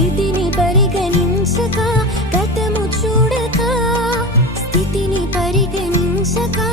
స్థితిని పరిగణించక గతము చూడక స్థితిని పరిగణించక.